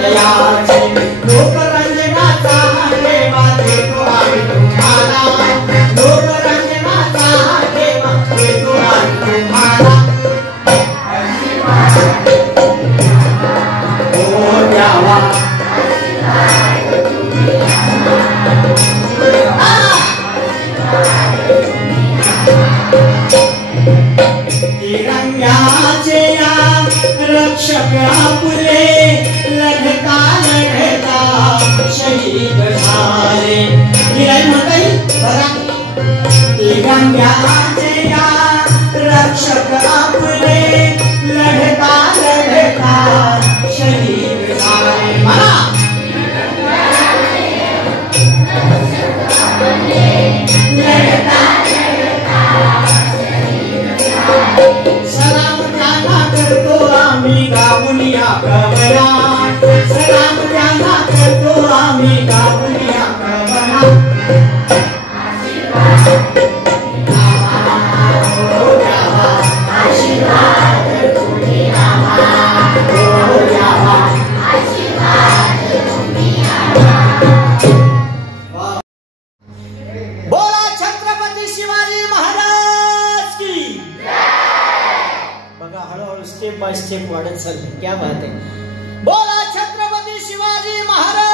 तयाचे लोकरंजनाचा देवा देतो आम्ही तुम्हाला लोकरंजनाचा देवा देतो आम्ही तुम्हाला हो द्यावा तिरंग्याचे या रक्षक आपले लढता लढता शहीद झाले हिराई म्हणताय बघा तिरंग्याचे या रक्षक आपले लढता लढता शहीद झाले मला सलाम त्यांना करतो आम्ही गावूनिया कवना सलाम त्यांना करतो आम्ही गावूनिया कवना हो द्यावा आशीर्वाद तुम्ही आम्हाला हो द्यावा आशीर्वाद तुम्ही आम्हाला बोला छत्रपती शिवाजी महाराज की बघा हळूहळू स्टेप बाय स्टेप वाढत चालले क्या बात आहे बोला छत्रपती शिवाजी महाराज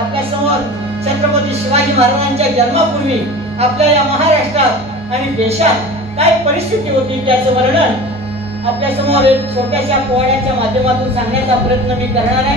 आपल्या समोर छत्रपती शिवाजी महाराजांच्या जन्मापूर्वी आपल्या या महाराष्ट्रात आणि देशात काय परिस्थिती होती त्याचं वर्णन आपल्या समोर एक छोट्याशा पोवाड्याच्या माध्यमातून सांगण्याचा प्रयत्न मी करणार आहे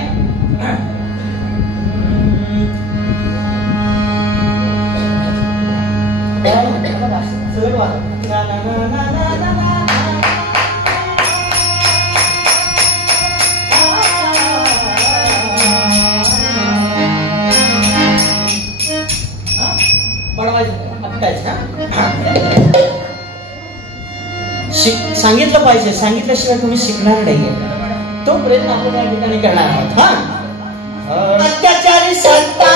सांगितलं पाहिजे सांगितल्याशिवाय तुम्ही शिकणार नाहीये तो प्रयत्न आपण या ठिकाणी करणार आहोत हा अत्याचारी सत्ता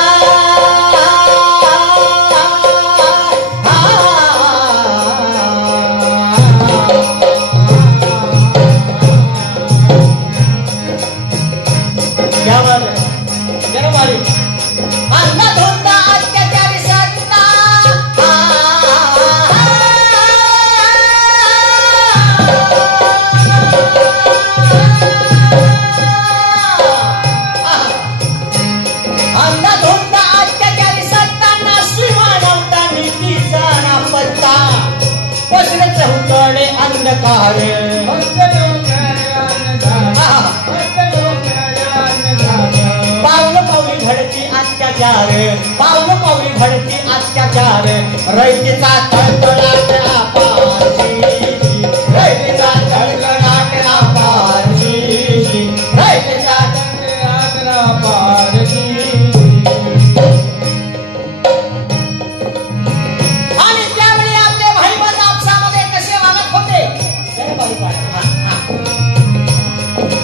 क्या बात है जरा मारी अंधकार पावलं पावली घडती अत्याचार पावलं पावली घडती अत्याचार रयतेचा तळतळाट अपारशी रयतेचा तळतळाट अपारशी रयतेचा तळतळाट अपारशी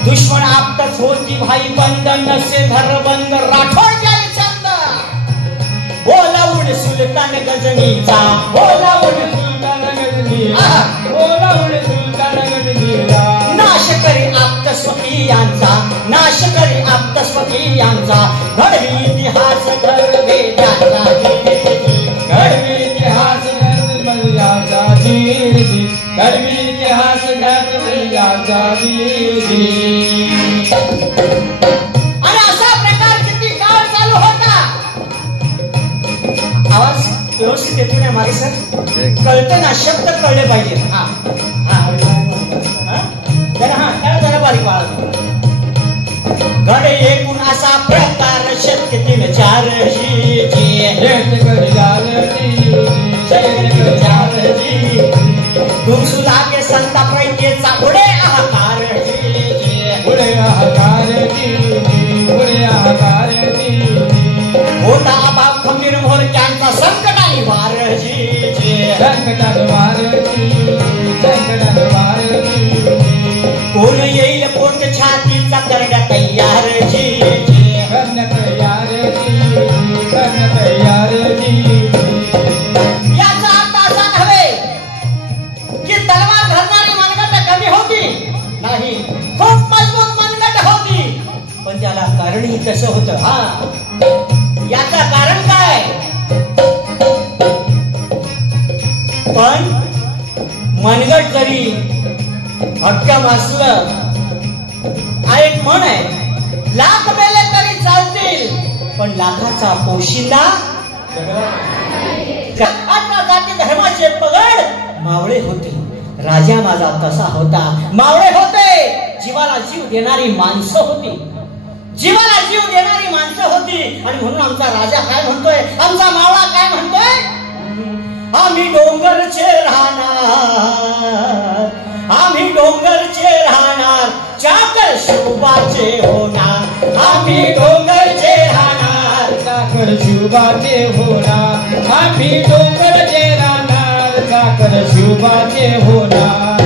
दुश्मन आपतच होती भाई बंधन नसे धरबंद राठोड जय चंद बोलावून सुलतान गजनीचा बोलावून सुलतान गजनीचा बोलावून सुलतान गजनीचा नाश करी आप्त स्वकीयांचा नाश करी आप्त स्वकीयांचा घडवी इतिहास घडवे त्याचा घडवी इतिहास घडवी इतिहास आणि असा प्रकार किती काळ चालू होता आवाज व्यवस्थित येतो नाही माझे सर कळते ना शब्द कळले पाहिजे हा जरा बारीक बाळा घडे एकूण असा प्रकार शक्य 3-4 तुमसुला के संता प्रैकेचा उडे आहाकार होता अभाव खंबीर मोरक्यांचा संकटाने वार कोण येईल पोट छातीचा करड्या तयार कारणही तसं होतं. हा, याचा कारण काय? पण मनगट जरी हक्कम असलं, एक म्हण आहे, लाख मेले तरी चालतील पण लाखाचा पोशिंदा जाती धर्माचे पगड मावळे होते. राजा माझा तसा होता. मावळे होते, जीवाला जीव देणारी माणसं होती, जीवाला जीव देणारी माणसं होती. आणि म्हणून आमचा राजा काय म्हणतोय, आमचा मावळा काय म्हणतोय, आम्ही डोंगरचे राहणार, आम्ही डोंगरचे राहणार, चाकर शिवबाचे होणार. आम्ही डोंगरचे राहणार, चाकर शिवबाचे होणार. आम्ही डोंगरचे राहणार, चाकर शिवबाचे होणार.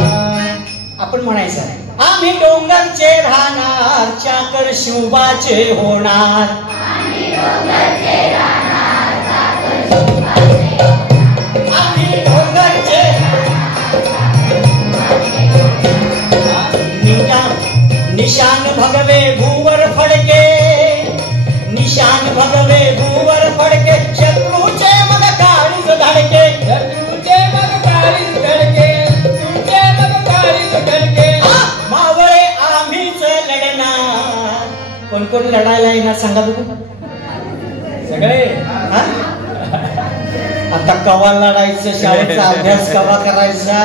आपण म्हणायचं, आम्ही डोंगरचे राहणार, चाकर शिवबाचे होणार. आम्ही डोंगरचे राहणार, चाकर शिवबाचे होणार. आम्ही डोंगरचे निशान भगवे भूवर फडके, निशान भगवे भूवर फडके, शत्रूचे मग काळीज धडके, शत्रूचे मग काळीज धडके, शत्रूचे मग काळीज धडके. मावळे आम्हीच लढणार. कोण कोण लढायला येणार सांगा बघू? सगळे. आता कवा लढायचं, शाळेचा अभ्यास कवा करायचा,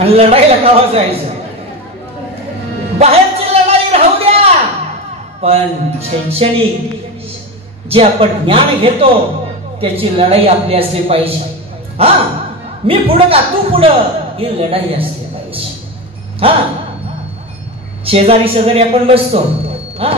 आणि लढाईला कवा जायचं? बाहेरची लढाई राहू द्या, पण शैक्षणिक जे आपण ज्ञान घेतो त्याची लढाई आपली असली पाहिजे. हा, मी पुढं का तू पुढं, ही लढाई असली पाहिजे. हा, शेजारी शेजारी आपण बसतो, हा,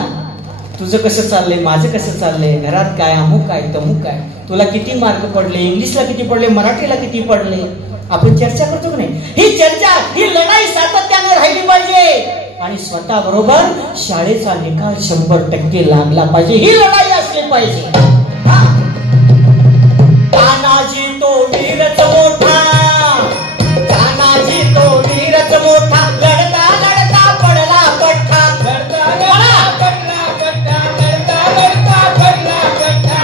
तुझं कसं चाललंय, माझं कसं चाललंय, घरात काय, अमुक काय, तमुक काय, तुला किती मार्क पडले, इंग्लिशला किती पडले, मराठीला किती पडले, आपण चर्चा करतो की नाही? ही चर्चा, ही लढाई सातत्याने राहिली पाहिजे. आणि स्वतः बरोबर शाळेचा निकाल 100% लागला पाहिजे, ही लढाई असली पाहिजे. तानाजी तो वीरच मोठा, तानाजी तो वीरच मोठा, लढता लढता पडला पठ्ठा, लढता लढता पडला पठ्ठा, लढता लढता पडला पठ्ठा.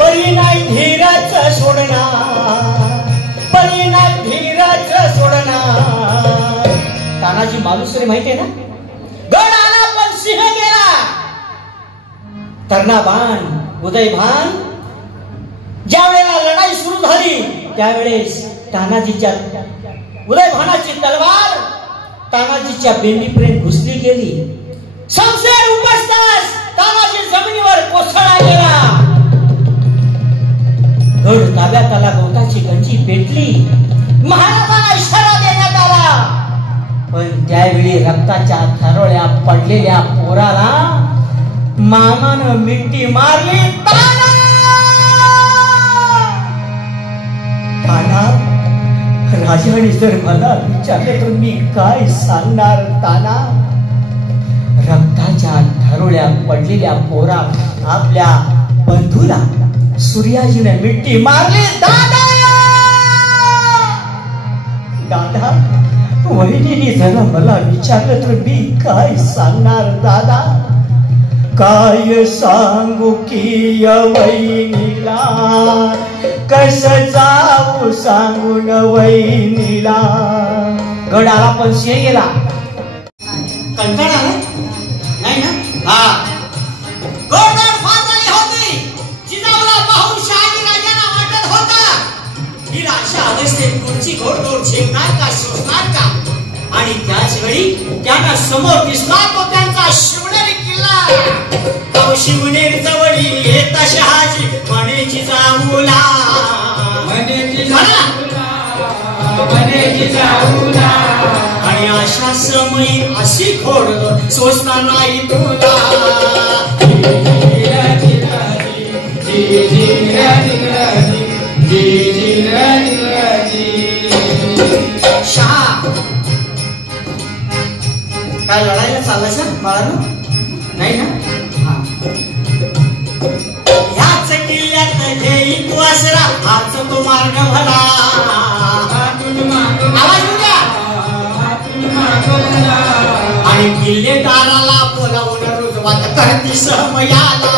परी नाही धीरच सोडणार, परी नाही धीरच सोडणार. तानाजी मालुसरे माहितीये ना? गड आला पण सिंह गेला. तर्णाभान, उदयभान, ज्या वेळेला लढाई सुरू झाली त्यावेळेस तानाजीच्या उदयभानाची तलवार तानाजीच्या बेंबीपर्यंत घुसली गेली. शमशेर उपसताच तानाजी जमिनीवर कोसळला गेला. गड ताब्यात आला, गवताची गंजी पेटली, महाराजांना इशारा देण्यात आला. पण त्यावेळी रक्ताच्या थारोळ्या पडलेल्या पोराला मामानं मिठी मारली. ताना, ताना, राजाने जर मला विचारले तर मी काय सांगणार? ताना, रक्ताच्या थारोळ्या पडलेल्या पोरा आपल्या बंधूला सूर्याजीने मिठी मारली. दादा, दादा, वहिनीने जर मला विचारलं तर मी काय सांगणार? दादा, काय सांगू की वहिनीला, कसं जाऊ सांगून वहिनीला. गड आला पण सिंह गेला. कंटाळा आला नाही ना? हा, गोडधोड फार झाली होती. जिजाऊला पाहून शहाजी राजांना वाटत होता ही राजा अवस्थेत पुढची घोडदौड झेपणार का, शोधणार का? आणि त्याच वेळी त्यांना समोर दिसला तो त्यांचा शिवनेरी किल्ला. शिवनेर जवळी येत शहाजी म्हणे जिजाऊला, म्हणे जिजाऊला, म्हणे जिजाऊला. आणि अशा समयी अशी घोडदौड सोसता नाही तुला. शहा, काय लढायला चाललायचं बाळांनो? नाही ना? ह्याच किल्ल्यात घेई तू आसरा, हाच तो मार्ग भला. आवाज येऊ द्या. आणि किल्लेदाराला बोलावून सुरुवात करती समयाला.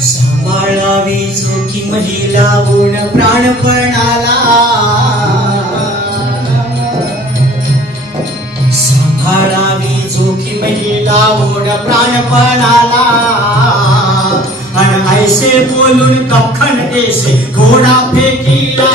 सांभाळावी चोखी महिला ऊन प्राणपणाला. सांभाळावी चोखी महिला ऊन प्राणपणाला. आणि ऐसे बोलून कखन देसे घोडा फेकीला.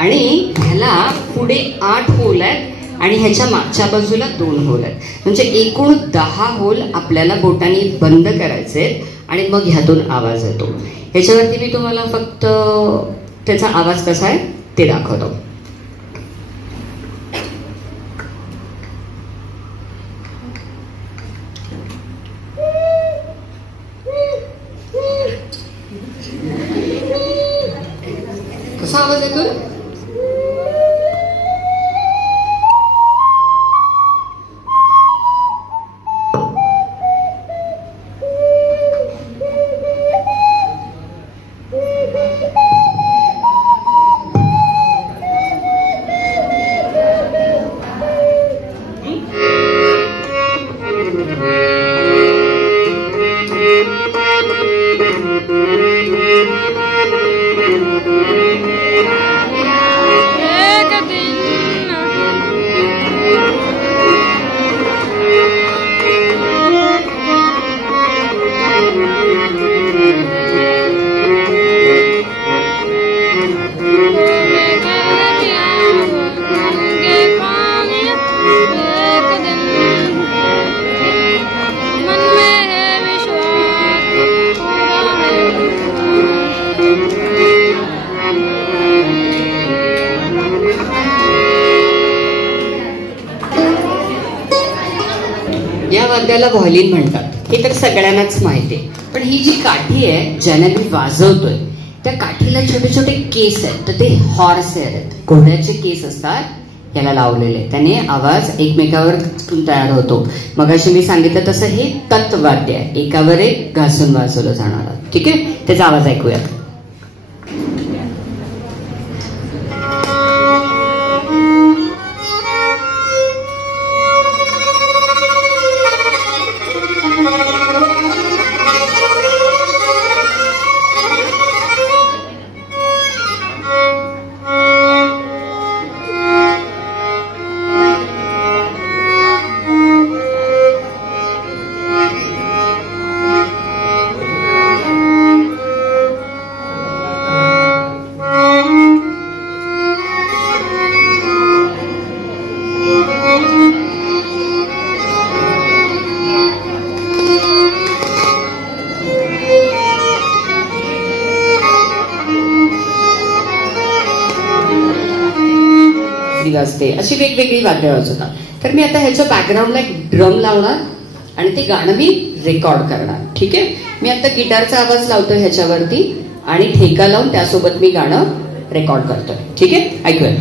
आणि ह्याला पुढे 8 होल आहेत आणि ह्याच्या मागच्या बाजूला 2 होल आहेत. म्हणजे एकूण 10 होल आपल्याला बोटांनी बंद करायचे आणि मग ह्यातून आवाज येतो. ह्याच्यावरती मी तुम्हाला फक्त त्याचा आवाज कसा आहे ते दाखवतो. कसा आवाज येतोय? या वाद्याला व्हायोलिन म्हणतात, हे तर सगळ्यांनाच माहिती आहे. पण ही जी काठी आहे ज्याने मी वाजवतोय त्या काठीला छोटे छोटे केस आहेत, तर ते हॉर्स आहेत, घोड्याचे केस असतात याला लावलेले, त्याने आवाज एकमेकावर तयार होतो. मगाशी मी सांगितलं तसं हे तत्वाद्य आहे, एकावर एक घासून वाजवलं जाणार. ठीक आहे, त्याचा आवाज ऐकूया. असते अशी वेगवेगळी वाद्य वाजवतात. तर मी आता ह्याच्या बॅकग्राऊंडला एक ड्रम लावणार आणि ते गाणं मी रेकॉर्ड करणार. ठीक आहे, मी आता गिटारचा आवाज लावतोय ह्याच्यावरती आणि ठेका लावून त्यासोबत मी गाणं रेकॉर्ड करतोय. ठीक आहे, ऐकूया.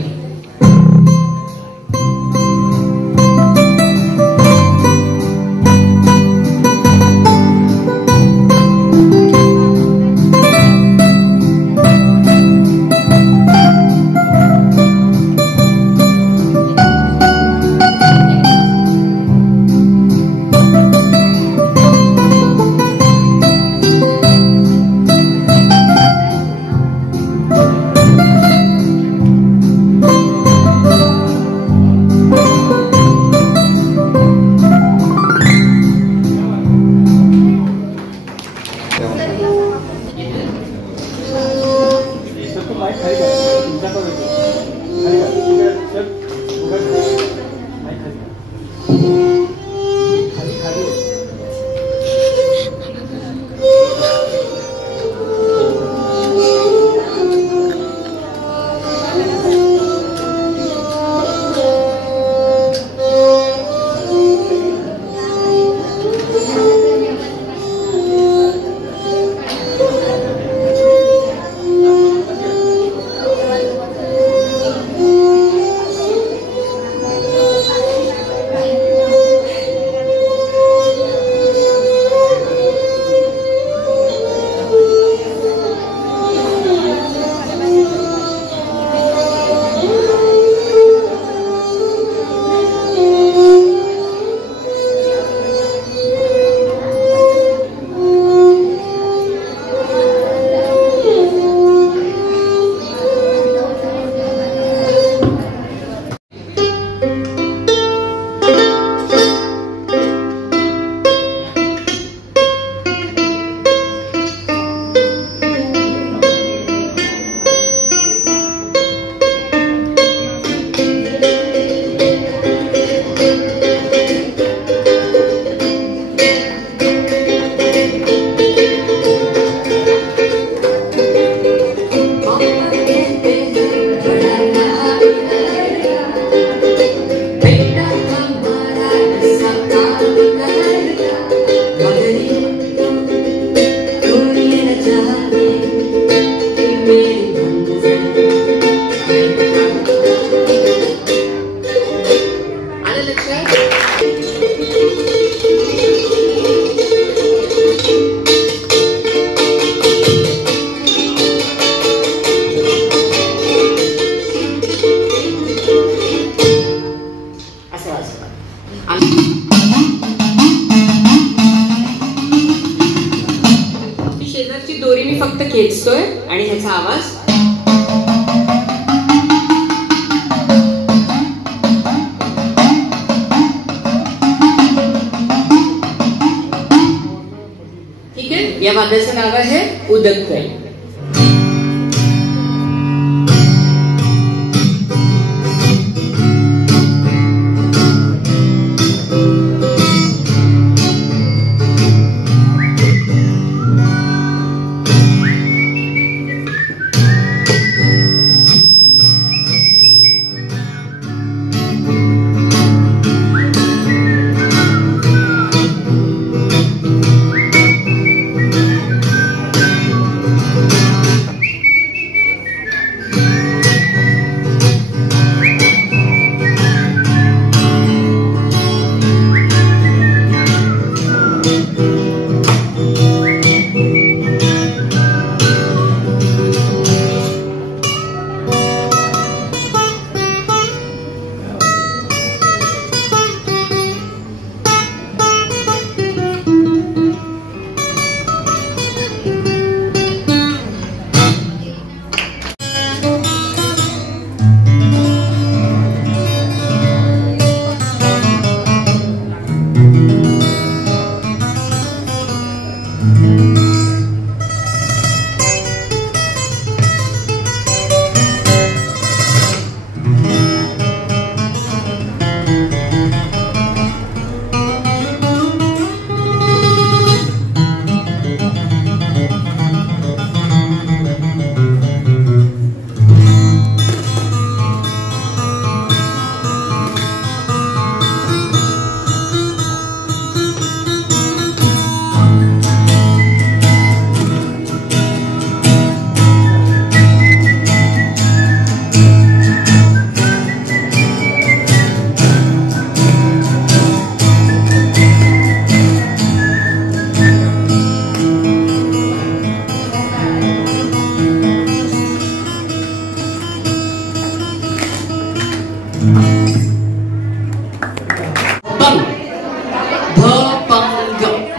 या वाद्याचं नाव आहे उदक्कई.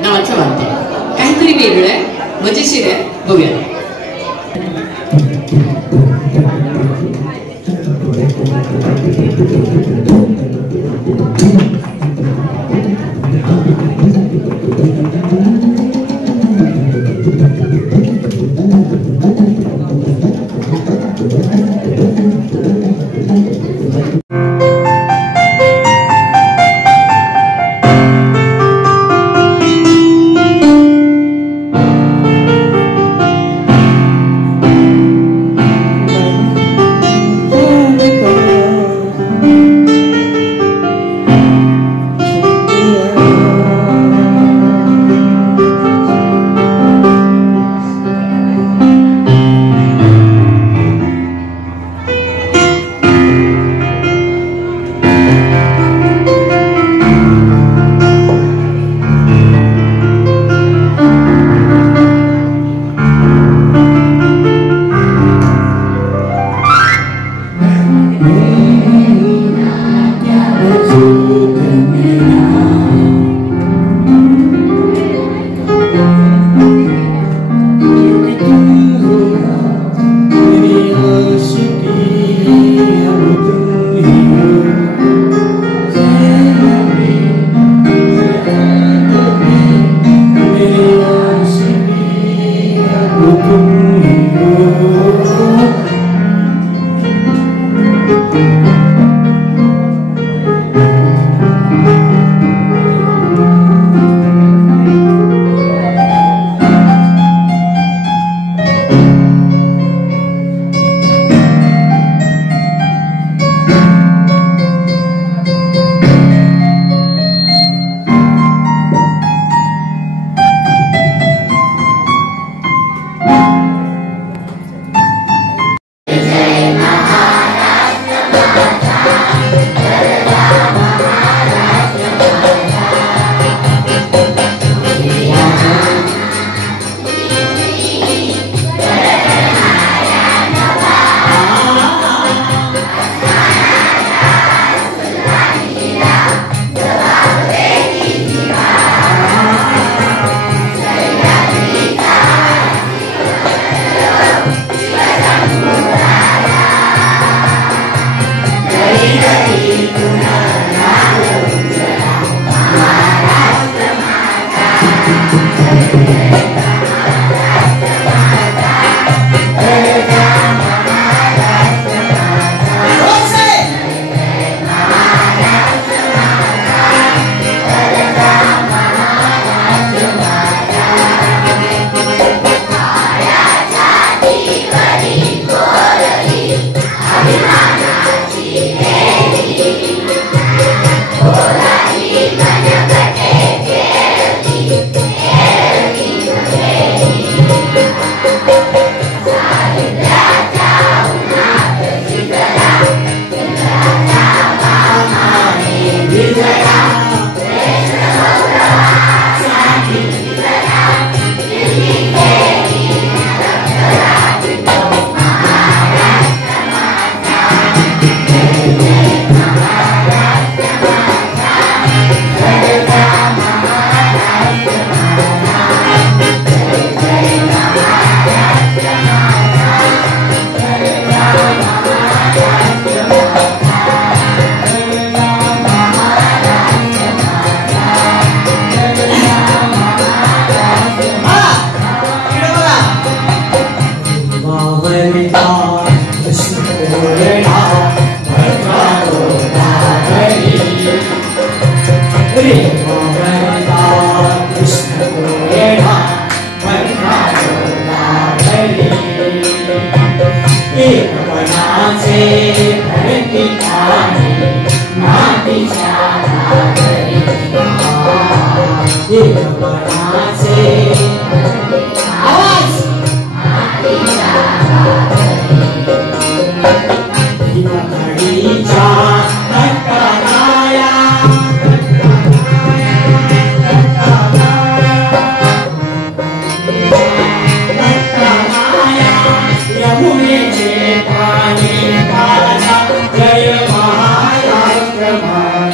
नावाचं वाद्य काहीतरी वेगळं आहे, मजेशीर आहे, बघूया. धरती पाणी मातीच्या घरी बनाचे आवाज घडीच्या धक्काया यमुनेचे पाणी काळजा जय महाराष्ट्र महाराष्ट्र